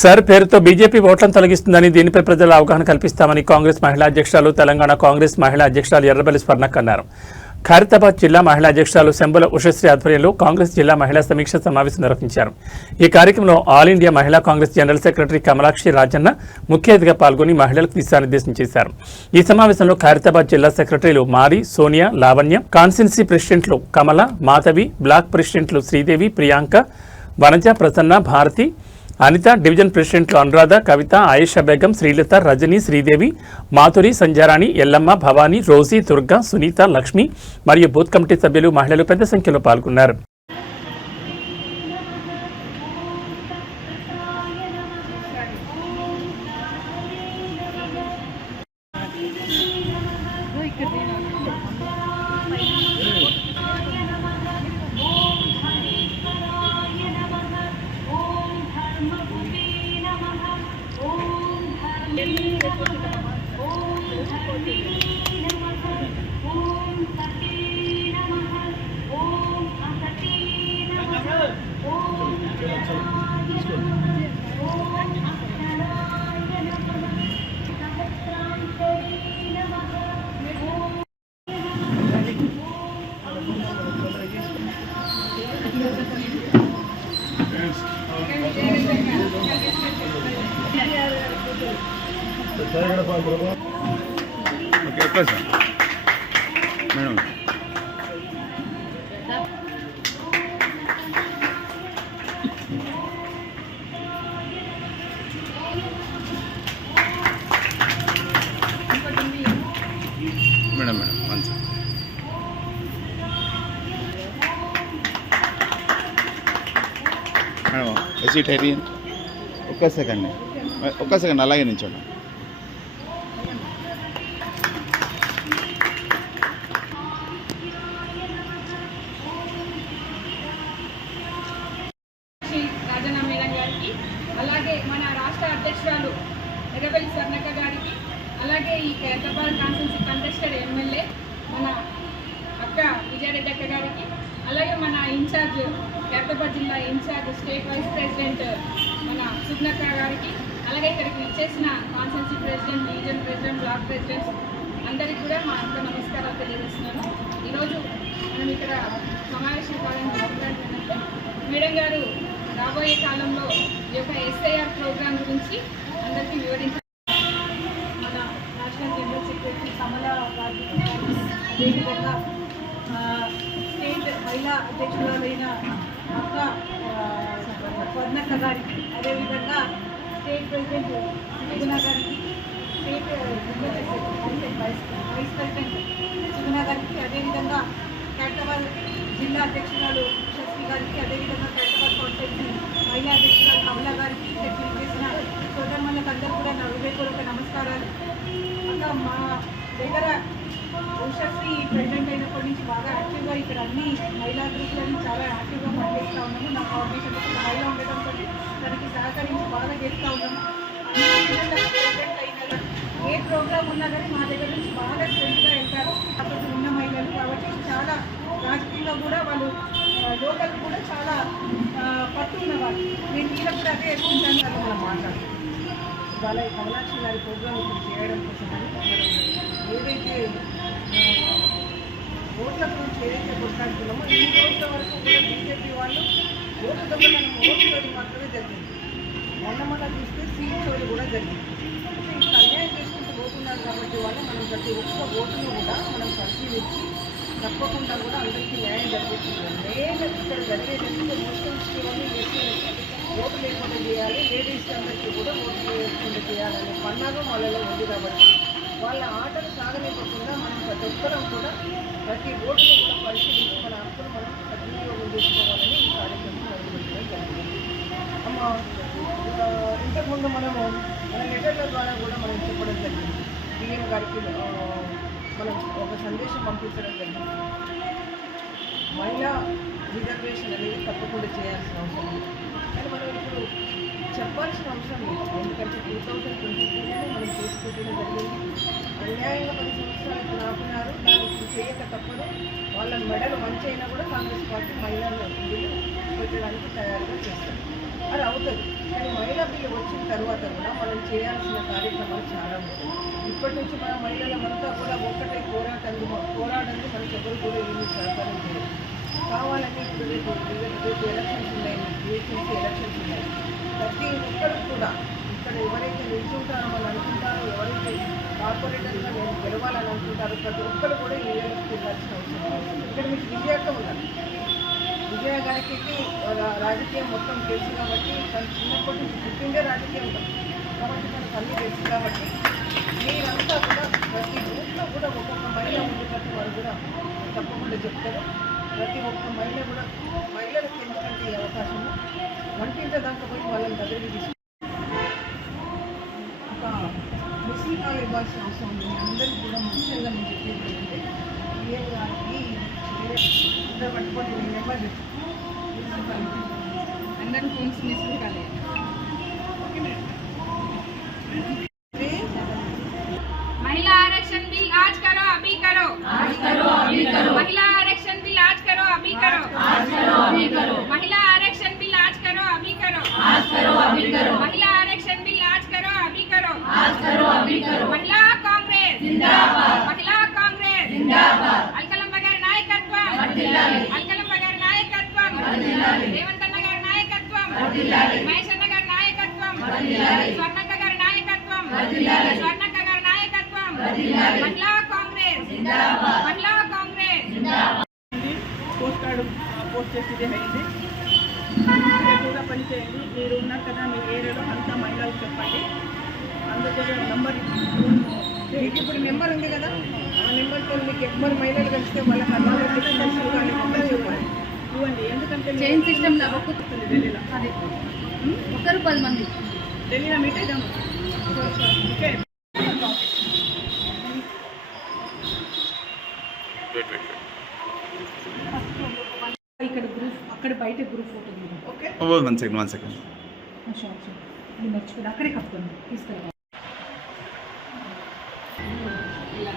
Sir పేరుతో BJP ఓట్లను తొలగిస్తుందని దీనిపై ప్రజల అవగాహన కల్పిస్తామని కాంగ్రెస్ మహిళా అధ్యక్షురాలు తెలంగాణ కాంగ్రెస్ మహిళా అధ్యక్షురాలు ఎర్రబెల్లి స్వర్ణక్క అన్నారు. ఖైరతాబాద్ జిల్లా మహిళా అధ్యక్షురాలు శంబుల ఉషశ్రీ ఆధ్వర్యంలో కాంగ్రెస్ జిల్లా మహిళా సమీక్ష సమావేశం నిర్వహించారు. ఈ కార్యక్రమంలో ఆల్ ఇండియా మహిళా కాంగ్రెస్ జనరల్ సెక్రటరీ కమలాక్షి రాజన్న ముఖ్య అతిథిగా పాల్గొని మహిళలకు దిశానిర్దేశం చేశారు. ఈ సమావేశంలో ఖైరతాబాద్ జిల్లా సెక్రటరీలు మారి, సోనియా, లావణ్య, కాన్స్టిట్యున్సీ ప్రెసిడెంట్లు కమల, మాధవి, బ్లాక్ ప్రెసిడెంట్లు శ్రీదేవి, ప్రియాంక, వనజ, ప్రసన్న, భారతి, అనిత, డివిజన్ ప్రెసిడెంట్లు అనురాధ, కవిత, ఆయేషా బేగం, శ్రీలత, రజని, శ్రీదేవి, మాధురి, సంజారాణి, ఎల్లమ్మ, భవానీ, రోజీ, దుర్గా, సునీత, లక్ష్మి మరియు బూత్ కమిటీ సభ్యులు, మహిళలు పెద్ద సంఖ్యలో పాల్గొన్నారు. వెజిటేరియన్ ఒక్క సెకండ్ అలాగే నిల్చోండి. రాజన్న మేడం గారికి, అలాగే మన రాష్ట్ర అధ్యక్షురాలు ఎర్రబెల్లి స్వర్ణక్క గారికి, అలాగే ఈ ఖైరతాబాద్ కాన్స్టిట్యున్సీ కంటెస్టెడ్ ఎమ్మెల్యే మన అక్క విజయారెడ్డి అక్క గారికి, అలాగే మన ఇన్ఛార్జ్ ఖైరతాబాద్ జిల్లా ఇన్ఛార్జ్ స్టేట్ వైస్ ప్రెసిడెంట్ మన సుగ్నక్క గారికి, అలాగే ఇక్కడికి ఇచ్చేసిన constituency president, division president, block presidents అందరికీ కూడా మా అంత నమస్కారాలు తెలియజేస్తున్నాను. ఈరోజు మనం ఇక్కడ సమావేశం కావాలని ఏంటంటే మేడం గారు రాబోయే కాలంలో ఈ యొక్క ఎస్ఐఆర్ ప్రోగ్రాం గురించి అందరికీ వివరించారు. మన నేషనల్ జనరల్ సెక్రటరీ కమల గారికి, అదేవిధంగా స్టేట్ మహిళా అధ్యక్షురాలైన అక్క స్వర్ణక్క గారికి, అదేవిధంగా స్టేట్ ప్రెసిడెంట్ సుగుణ గారికి, స్టేట్ వైస్ ప్రెసిడెంట్ సుగుణ గారికి, అదేవిధంగా ఖైరతాబాద్ జిల్లా అధ్యక్షురాలు ఉషశ్రీ గారికి, అదేవిధంగా ఖైరతాబాద్ కాన్స్టిట్యున్సీ మహిళా అధ్యక్షురాలు కమల గారికి, ఇక్కడ చేసిన సోదరులకు అందరూ కూడా నా హృదయపూర్వక నమస్కారాలు. అక్క మా దగ్గర ఉషశ్రీ ప్రెసిడెంట్ అయినప్పటి నుంచి బాగా యాక్టివ్గా ఇక్కడ అన్ని మహిళా గ్రూపులని చాలా యాక్టివ్గా పనిచేస్తూ ఉన్నాము. నా ఫౌండేషన్ మహిళ ఉండటంతో దానికి సహకరించి బాగా చేస్తూ ఉన్నాము. ప్రెసిడెంట్ అయినా ఏ ప్రోగ్రామ్ ఉన్నా కానీ మా దగ్గర నుంచి బాగా స్ట్రెంత్గా వెళ్తారు. అప్పటి ఉన్న మహిళలు కాబట్టి చాలా రాజకీయంలో కూడా వాళ్ళు లోకల్ కూడా చాలా పట్టు ఉన్నవాళ్ళు. నేను వీళ్ళకి కూడా అదే ఎత్తుకుంటాను. మనం మాట్లాడుతున్నాం ఇవాళ కమలాక్షి గారి ప్రోగ్రామ్ ఇప్పుడు చేయడం కోసమని ఏదైతే ఓట్ల గురించి ఏదైతే కొట్లాడుతున్నామో ఈ రోజుల వరకు కూడా బీజేపీ వాళ్ళు ఓటు దొంగతనం, ఓటు చోరీ మాత్రమే జరిగింది. మొన్న చూస్తే సీట్ చోరీ కూడా జరిగింది. అంటే ఇప్పుడు అన్యాయం చేసుకుంటూ పోతున్నారు కాబట్టి వాళ్ళు మనం ప్రతి ఒక్క ఓటును కూడా మనం పరిశీలించి తప్పకుండా కూడా అందరికీ న్యాయం జరిపిస్తున్నారు. మెయిన్ ఇక్కడ జరిగేది ముస్లిమ్స్కి కానీ ఎస్సీలకి ఓటు లేకుండా చేయాలి, లేడీస్ అందరికీ కూడా ఓటు లేకుండా చేయాలనే పన్నాగం వాళ్ళలో ఉంది. కాబట్టి వాళ్ళ ఆటలు సాగలేకుండా మనం ప్రతి ఒక్కరం కూడా ప్రతి ఓటును కూడా పరిశీలించి మన హక్కును మనం సద్వినియోగం చేసుకోవాలని ఈ కార్యక్రమం నిర్వహించడం జరిగింది. ఇంతకుముందు మన లెటర్ల ద్వారా కూడా మనం చెప్పడం జరిగింది. డిఎం గారికి మనం ఒక సందేశం పంపించడం జరిగింది. మహిళా రిజర్వేషన్ అనేది తప్పకుండా చేయాల్సిన అవసరం ఉంది. కానీ మనం ఇప్పుడు చెప్పాల్సిన అవసరం లేదు. ఎందుకంటే 2022లో మనం చేసుకోవడం జరిగింది. అన్యాయంగా 10 సంవత్సరాలు ఇప్పుడు ఆపున్నారు. దానికి చేయక తప్పదు. వాళ్ళ మెడలు మంచి అయినా కూడా కాంగ్రెస్ పార్టీ మహిళలు పెట్టడానికి తయారుగా చేస్తారు. అది అవుతుంది. కానీ మహిళా బిల్లు తర్వాత కూడా మనం చేయాల్సిన కార్యక్రమాలు చాలా ఉంటాయి. ఇప్పటి నుంచి మన మహిళలమంతా కూడా ఒక్కటే పోరాడండి మనకి ఎవరు కూడా ఏమీ సహకారం చేయరు. కావాలని ఇప్పుడు రేపు ఎలక్షన్స్ ఉన్నాయి, జిహెచ్ఎంసీ ఎలక్షన్స్ ఉన్నాయి. ప్రతి ఒక్కరు కూడా ఇక్కడ ఎవరైతే నిల్చుంటారో వాళ్ళు అనుకుంటారో, ఎవరైతే కార్పొరేటర్గా నేను గెలవాలని అనుకుంటారో ప్రతి ఒక్కరు కూడా ఈ ఏరియాకి వెళ్ళాల్సిన అవసరం లేదు. ఇక్కడ మీకు విజయక్క ఉన్నారు. విజయ గారికి రాజకీయం మొత్తం తెలుసు కాబట్టి తను చిన్నప్పటి నుంచి పుట్టిందే రాజకీయం కాబట్టి మనకు అన్నీ తెలుసు కాబట్టి మీరంతా కూడా ప్రతి గ్రూప్లో కూడా ఒక్కొక్క మహిళ ముందుకంటే వాళ్ళు కూడా తప్పకుండా చెప్తారు. ప్రతి ఒక్క మహిళ కూడా మహిళలకు ఎందుకంటే ఈ అవకాశము వంటింట దాకా పోయి వాళ్ళని దగ్గరికి తీసుకు ఒక ముస్లింలు ఇవ్వాల్సిన అవసరం ఉంది. అందరికీ కూడా ముఖ్యంగా నేను చెప్పేది ఏంటంటే ఏ గారికి ఇద్దరు పట్టుకొని నేను నెంబర్ అందరూ ఫోన్స్ మిస్డ్ కాలేదు. महिला आरक्षण बिल आज करो अभी करो, आज करो अभी करो। महिला आरक्षण बिल आज करो अभी करो, आज करो अभी करो। महिला आरक्षण बिल आज करो अभी करो, आज करो अभी करो। महिला आरक्षण बिल आज करो अभी करो, आज करो अभी करो। महिला कांग्रेस जिंदाबाद, महिला कांग्रेस जिंदाबाद। अलकलम्मा गाరి నాయకత్వం వర్ధిల్లాలి, अलकलम्मा గారి నాయకత్వం వర్ధిల్లాలి, రేవంత్ అన్న గారి నాయకత్వం వర్ధిల్లాలి, మహేష్ అన్న గారి నాయకత్వం వర్ధిల్లాలి, స్వర్ణక్క గారి నాయకత్వం వర్ధిల్లాలి, స్వర్ణక్క గారి నాయకత్వం వర్ధిల్లాలి। మహిళా కాంగ్రెస్ జిందాబాద్, మహిళా కాంగ్రెస్ జిందాబాద్। పోస్ట్ కార్డు పోస్ట్ చేసేది అయింది. ఇక్కడ కూడా పనిచేయండి. మీరు ఉన్నారు కదా మీ ఏరియాలో అంతా మహిళలకు చెప్పండి. అందుకే నెంబర్ మీకు ఇప్పుడు నెంబర్ ఉంది కదా, ఆ నెంబర్తో మీకు ఎవరు మహిళలు కలిస్తే వాళ్ళకి అన్నీ చెప్పండి. ఇవ్వండి. ఎందుకంటే చైన్ సిస్టమ్లో ఒక్కొక్కరు ఢిల్లీలో అదే ఒకరు 10 మంది ఢిల్లీలో మీట్ అయిదాము. ఓకే ఇక్కడ గ్రూప్ అక్కడ బయట గ్రూప్ ఫోటో ఉంది. ఓకే 1 సెకండ్ షాప్ ఇది మర్చిపోయి అక్కడే కప్పుకోండి తీసుకెళ్ళి. ఇలా